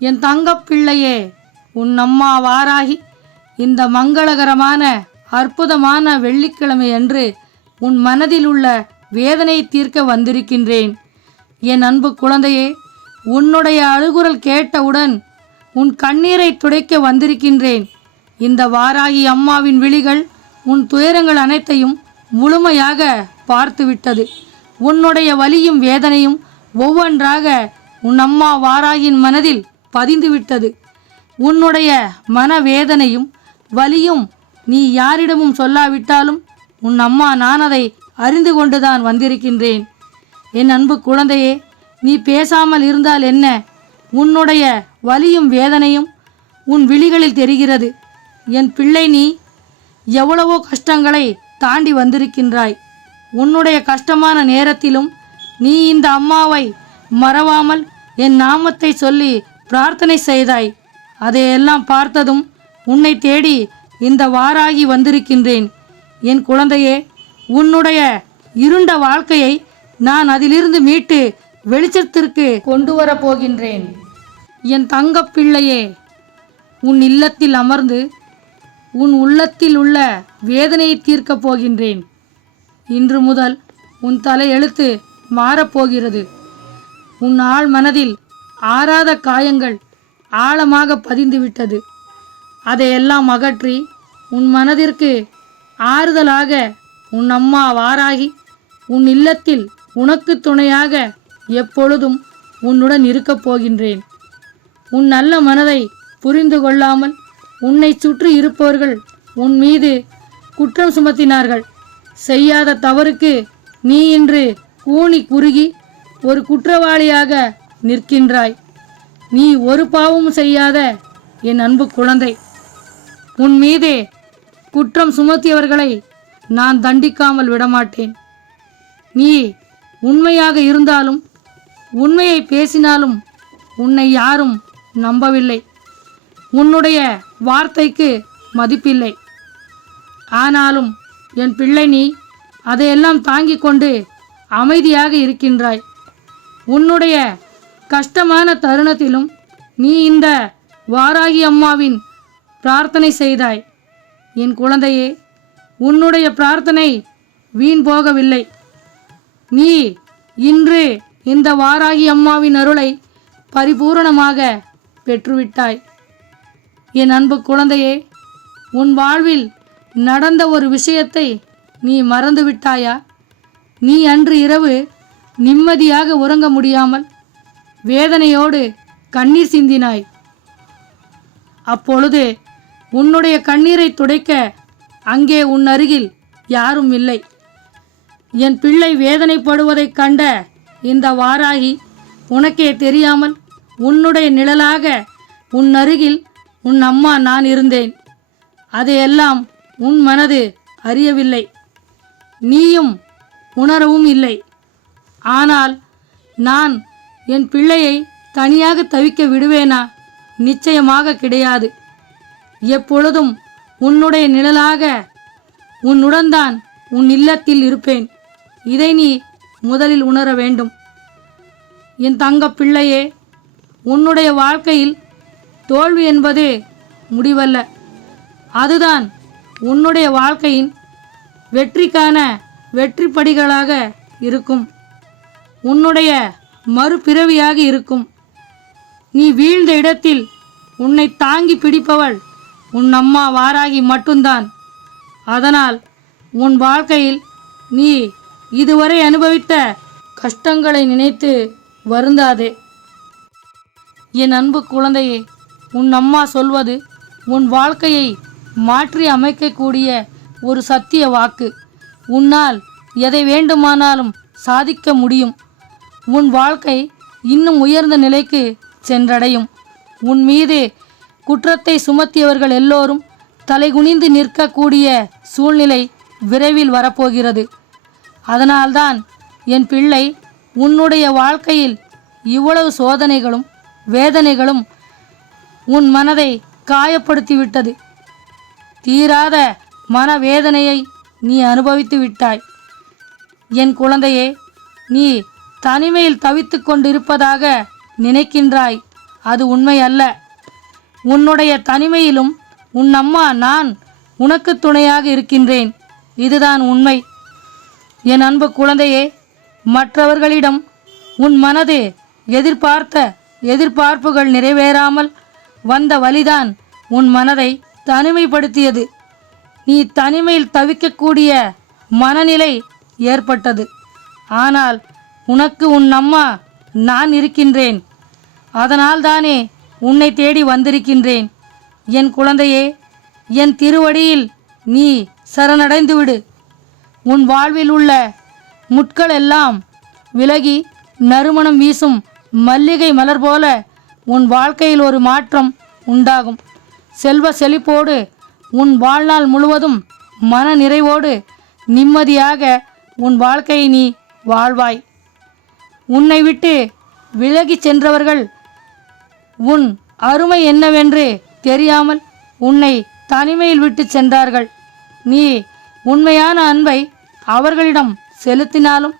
என் தங்கப்பிள்ளையே உன் அம்மா வாராகி இந்த மங்களகரமான அற்புதமான வெள்ளிக்கிழமை அன்று உன் மனதில் உள்ள வேதனை தீர்க்க வந்திருக்கின்றேன். என் அன்பு குழந்தையே உன்னுடைய அழுகுரல் கேட்டவுடன் உன் கண்ணீரை துடைக்க வந்திருக்கின்றேன். இந்த வாராகி அம்மாவின் விழிகள் உன் துயரங்கள் அனைத்தையும் முழுமையாக பார்த்துவிட்டது. உன்னுடைய வலியும் வேதனையும் ஒவ்வொன்றாக உன் அம்மா வாராகியின் மனதில் பதிந்துவிட்டது. உன்னுடைய மனவேதனையும் வலியும் நீ யாரிடமும் சொல்லாவிட்டாலும் உன் அம்மா நான் அதை அறிந்து கொண்டுதான் வந்திருக்கின்றேன். என் அன்பு குழந்தையே நீ பேசாமல் இருந்தால் என்ன? உன்னுடைய வலியும் வேதனையும் உன் விழிகளில் தெரிகிறது. என் பிள்ளை நீ எவ்வளவோ கஷ்டங்களை தாண்டி வந்திருக்கின்றாய். உன்னுடைய கஷ்டமான நேரத்திலும் நீ இந்த அம்மாவை மறவாமல் என் நாமத்தை சொல்லி பிரார்த்தனை செய்தாய். அதையெல்லாம் பார்த்ததும் உன்னை தேடி இந்த வாராகி வந்திருக்கின்றேன். என் குழந்தையே உன்னுடைய இருண்ட வாழ்க்கையை நான் அதிலிருந்து மீட்டு வெளிச்சத்திற்கு கொண்டு வரப் போகின்றேன். என் தங்க பிள்ளையே உன் இல்லத்தில் அமர்ந்து உன் உள்ளத்தில் உள்ள வேதனையை தீர்க்கப் போகின்றேன். இன்று முதல் உன் தலை எழுத்து மாறப்போகிறது உன் ஆள் மனதில் ஆறாத காயங்கள் ஆழமாக பதிந்துவிட்டது அதையெல்லாம் அகற்றி உன் மனதிற்கு ஆறுதலாக உன் அம்மா வாராகி உன் இல்லத்தில் உனக்கு துணையாக எப்பொழுதும் உன்னுடன் இருக்கப் போகின்றேன். உன் நல்ல மனதை புரிந்து கொள்ளாமல் உன்னை சுற்றி இருப்பவர்கள் உன் மீது குற்றம் சுமத்தினார்கள். செய்யாத தவறுக்கு நீ இன்று கூனி குறுகி ஒரு குற்றவாளியாக நிற்கின்றாய். நீ ஒரு பாவமும் செய்யாத என் அன்பு குழந்தை. உன் மீதே குற்றம் சுமத்தியவர்களை நான் தண்டிக்காமல் விடமாட்டேன். நீ உண்மையாக இருந்தாலும் உண்மையை பேசினாலும் உன்னை யாரும் நம்பவில்லை. உன்னுடைய வார்த்தைக்கு மதிப்பில்லை. ஆனாலும் என் பிள்ளை நீ அதையெல்லாம் தாங்கிக் கொண்டு அமைதியாக இருக்கின்றாய். உன்னுடைய கஷ்டமான தருணத்திலும் நீ இந்த வாராகி அம்மாவின் பிரார்த்தனை செய்தாய். என் குழந்தையே உன்னுடைய பிரார்த்தனை வீண் போகவில்லை. நீ இன்று இந்த வாராகி அம்மாவின் அருளை பரிபூரணமாக பெற்றுவிட்டாய். என் அன்பு குழந்தையே உன் வாழ்வில் நடந்த ஒரு விஷயத்தை நீ மறந்துவிட்டாயா? நீ அன்று இரவு நிம்மதியாக உறங்க முடியாமல் வேதனையோடு கண்ணீர் சிந்தினாய். அப்பொழுது உன்னுடைய கண்ணீரை துடைக்க அங்கே உன் அருகில் யாரும் இல்லை. என் பிள்ளை வேதனைப்படுவதைக் கண்ட இந்த வாராகி உனக்கே தெரியாமல் உன்னுடைய நிழலாக உன் அருகில் உன் அம்மா நான் இருந்தேன். அதையெல்லாம் உன் மனது அறியவில்லை. நீயும் உணரவும் இல்லை. ஆனால் நான் என் பிள்ளையை தனியாக தவிக்க விடுவேனா? நிச்சயமாக கிடையாது. எப்பொழுதும் உன்னுடைய நிழலாக உன்னுடன் தான் உன் இல்லத்தில் இருப்பேன். இதை நீ முதலில் உணர வேண்டும். என் தங்க பிள்ளையே உன்னுடைய வாழ்க்கையில் தோல்வி என்பதே முடிவல்ல. அதுதான் உன்னுடைய வாழ்க்கையின் வெற்றிக்கான வெற்றி படிகளாக இருக்கும். உன்னுடைய மறுபிறவியாக இருக்கும். நீ வீழ்ந்த இடத்தில் உன்னை தாங்கி பிடிப்பவள் உன் அம்மா வாராகி மட்டும்தான். அதனால் உன் வாழ்க்கையில் நீ இதுவரை அனுபவித்த கஷ்டங்களை நினைத்து வருந்தாதே. என் அன்பு குழந்தையே உன் அம்மா சொல்வது உன் வாழ்க்கையை மாற்றி அமைக்கக்கூடிய ஒரு சத்திய வாக்கு. உன்னால் எதை வேண்டுமானாலும் சாதிக்க முடியும். உன் வாழ்க்கை இன்னும் உயர்ந்த நிலைக்கு சென்றடையும். உன் மீது குற்றத்தை சுமத்தியவர்கள் எல்லோரும் தலைகுனிந்து நிற்கக்கூடிய சூழ்நிலை விரைவில் வரப்போகிறது. அதனால்தான் என் பிள்ளை உன்னுடைய வாழ்க்கையில் இவ்வளவு சோதனைகளும் வேதனைகளும் உன் மனதை காயப்படுத்திவிட்டது. தீராத மனவேதனையை நீ அனுபவித்து விட்டாய் என் குழந்தையே நீ தனிமையில் தவித்து கொண்டிருப்பதாக நினைக்கின்றாய். அது உண்மை அல்ல உன்னுடைய தனிமையிலும் உன் அம்மா நான் உனக்கு துணையாக இருக்கின்றேன். இதுதான் உண்மை. என் அன்பு குழந்தையே மற்றவர்களிடம் உன் மனது எதிர்பார்த்த எதிர்பார்ப்புகள் நிறைவேறாமல் வந்த வழிதான் உன் மனதை தனிமைப்படுத்தியது. நீ தனிமையில் தவிக்கக்கூடிய மனநிலை ஏற்பட்டது. ஆனால் உனக்கு உன் அம்மா நான் இருக்கின்றேன். அதனால்தானே உன்னை தேடி வந்திருக்கின்றேன். என் குழந்தையே என் திருவடியில் நீ சரணடைந்து விடு. உன் வாழ்வில் உள்ள முட்கள் எல்லாம் விலகி நறுமணம் வீசும் மல்லிகை மலர் போல உன் வாழ்க்கையில் ஒரு மாற்றம் உண்டாகும். செல்வ செழிப்போடு உன் வாழ்நாள் முழுவதும் மன நிறைவோடு நிம்மதியாக உன் வாழ்க்கையை நீ வாழ்வாய். உன்னை விட்டு விலகிச் சென்றவர்கள் உன் அருமை என்னவென்று தெரியாமல் உன்னை தனிமையில் விட்டு சென்றார்கள். நீ உண்மையான அன்பை அவர்களிடம் செலுத்தினாலும்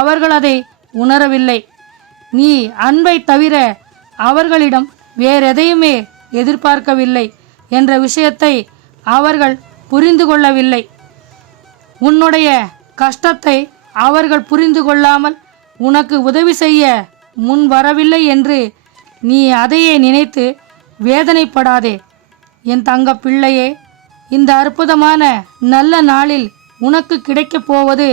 அவர்கள் அதை உணரவில்லை. நீ அன்பை தவிர அவர்களிடம் வேறெதையுமே எதிர்பார்க்கவில்லை என்ற விஷயத்தை அவர்கள் புரிந்து கொள்ளவில்லை. உன்னுடைய கஷ்டத்தை அவர்கள் புரிந்து கொள்ளாமல் உனக்கு உதவி செய்ய முன் வரவில்லை என்று நீ அதையே நினைத்து வேதனைப்படாதே. என் தங்க பிள்ளையே இந்த அற்புதமான நல்ல நாளில் உனக்கு கிடைக்கப் போவது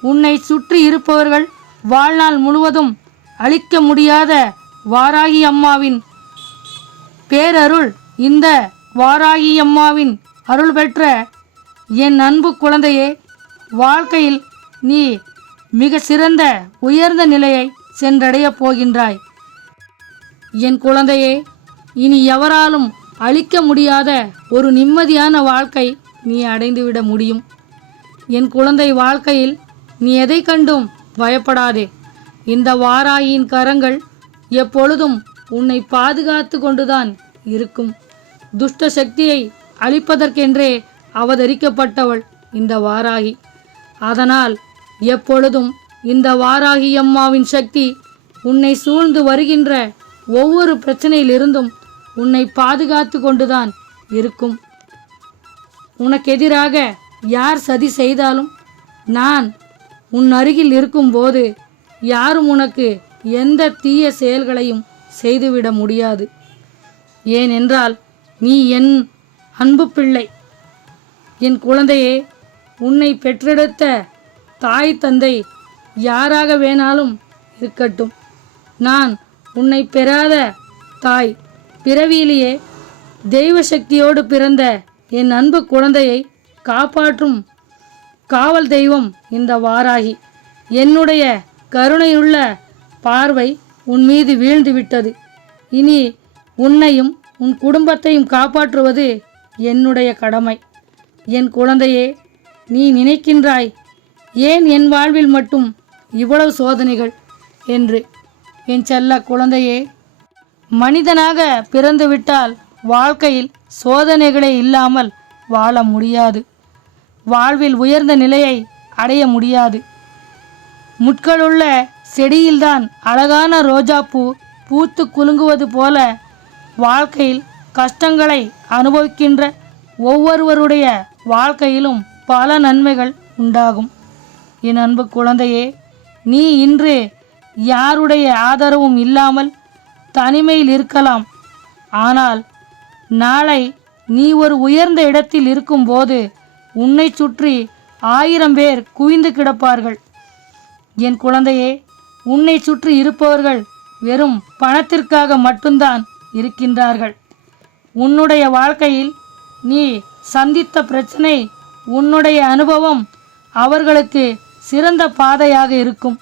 உன்னை சுற்றி இருப்பவர்கள் வாழ்நாள் முழுவதும் அழிக்க முடியாத வாராகி அம்மாவின் பேரருள் இந்த வாராகி அம்மாவின் அருள் பெற்ற என் அன்பு குழந்தையே வாழ்க்கையில் நீ மிக சிறந்த உயர்ந்த நிலையை சென்றடையப் போகின்றாய். என் குழந்தையே இனி எவராலும் அழிக்க முடியாத ஒரு நிம்மதியான வாழ்க்கை நீ அடைந்துவிட முடியும். என் குழந்தை வாழ்க்கையில் நீ எதை கண்டும் பயப்படாதே. இந்த வாராயின் கரங்கள் எப்பொழுதும் உன்னை பாதுகாத்து கொண்டுதான் இருக்கும். துஷ்ட சக்தியை அழிப்பதற்கென்றே அவதரிக்கப்பட்டவள் இந்த வாராகி. அதனால் எப்பொழுதும் இந்த வாராகி அம்மாவின் சக்தி உன்னை சூழ்ந்து வருகின்ற ஒவ்வொரு பிரச்சனையிலிருந்தும் உன்னை பாதுகாத்து கொண்டுதான் இருக்கும். உனக்கு எதிராக யார் சதி செய்தாலும் நான் உன் அருகில் இருக்கும்போது யாரும் உனக்கு எந்த தீய செயல்களையும் செய்துவிட முடியாது. ஏனென்றால் நீ என் அன்பு பிள்ளை. என் குழந்தையே உன்னை பெற்றெடுத்த தாய் தந்தை யாராக வேணாலும் இருக்கட்டும். நான் உன்னை பெறாத தாய். பிறவியிலேயே தெய்வ சக்தியோடு பிறந்த என் அன்பு குழந்தையை காப்பாற்றும் காவல் தெய்வம் இந்த வாராகி. என்னுடைய கருணையுள்ள பார்வை உன் மீது வீழ்ந்து விட்டது. இனி உன்னையும் உன் குடும்பத்தையும் காப்பாற்றுவது என்னுடைய கடமை. என் குழந்தையே நீ நினைக்கின்றாய் ஏன் என் வாழ்வில் மட்டும் இவ்வளவு சோதனைகள்? என்று என் செல்ல குழந்தையே மனிதனாக பிறந்துவிட்டால் வாழ்க்கையில் சோதனைகளே இல்லாமல் வாழ முடியாது. வாழ்வில் உயர்ந்த நிலையை அடைய முடியாது. முட்களுள்ள செடியில்தான் அழகான ரோஜாப்பூ பூத்து குலுங்குவது போல வாழ்க்கையில் கஷ்டங்களை அனுபவிக்கின்ற ஒவ்வொருவருடைய வாழ்க்கையிலும் பல நன்மைகள் உண்டாகும். என் அன்பு குழந்தையே நீ இன்று யாருடைய ஆதரவும் இல்லாமல் தனிமையில் இருக்கலாம். ஆனால் நாளை நீ ஒரு உயர்ந்த இடத்தில் இருக்கும்போது உன்னை சுற்றி ஆயிரம் பேர் குவிந்து கிடப்பார்கள். என் குழந்தையே உன்னை சுற்றி இருப்பவர்கள் வெறும் பணத்திற்காக மட்டும்தான் இருக்கின்றார்கள். உன்னுடைய வாழ்க்கையில் நீ சந்தித்த பிரச்சனை உன்னுடைய அனுபவம் அவர்களுக்கு சிறந்த பாதையாக இருக்கும்.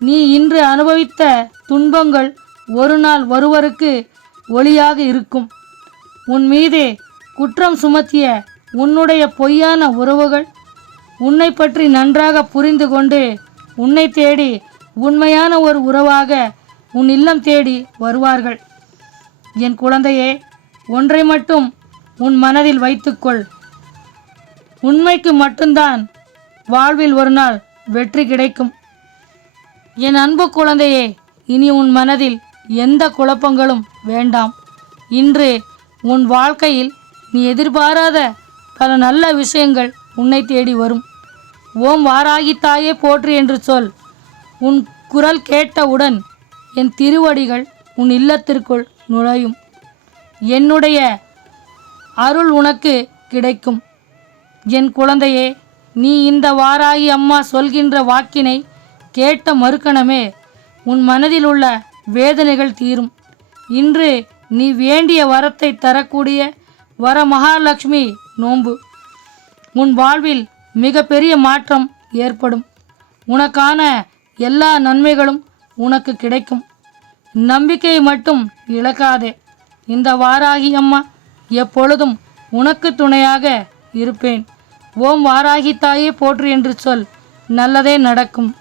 நீ இன்று அனுபவித்த துன்பங்கள் ஒரு நாள் ஒருவருக்கு ஒளியாக இருக்கும். உன் மீது குற்றம் சுமத்திய உன்னுடைய பொய்யான உறவுகள் உன்னை பற்றி நன்றாக புரிந்து கொண்டு உன்னை தேடி உண்மையான ஒரு உறவாக உன் இல்லம் தேடி வருவார்கள். என் குழந்தையே ஒன்றை மட்டும் உன் மனதில் வைத்துக்கொள். உண்மைக்கு மட்டும்தான் வாழ்வில் ஒரு நாள் வெற்றி கிடைக்கும். என் அன்பு குழந்தையே இனி உன் மனதில் எந்த குழப்பங்களும் வேண்டாம். இன்று உன் வாழ்க்கையில் நீ எதிர்பாராத பல நல்ல விஷயங்கள் உன்னை தேடி வரும். ஓம் வாராகி தாயே போற்று என்று சொல். உன் குரல் கேட்டவுடன் என் திருவடிகள் உன் இல்லத்திற்குள் நுழையும். என்னுடைய அருள் உனக்கு கிடைக்கும். என் குழந்தையே நீ இந்த வாராகி அம்மா சொல்கின்ற வாக்கினை கேட்ட மறுக்கணமே உன் மனதில் உள்ள வேதனைகள் தீரும். இன்று நீ வேண்டிய வரத்தை தரக்கூடிய வர மகாலட்சுமி நோன்பு. உன் வாழ்வில் மிகப்பெரிய மாற்றம் ஏற்படும். உனக்கான எல்லா நன்மைகளும் உனக்கு கிடைக்கும். நம்பிக்கையை மட்டும் இழக்காதே. இந்த வாராகி அம்மா எப்பொழுதும் உனக்கு துணையாக இருப்பேன். ஓம் வாராகி தாயே போற்று என்று சொல். நல்லதே நடக்கும்.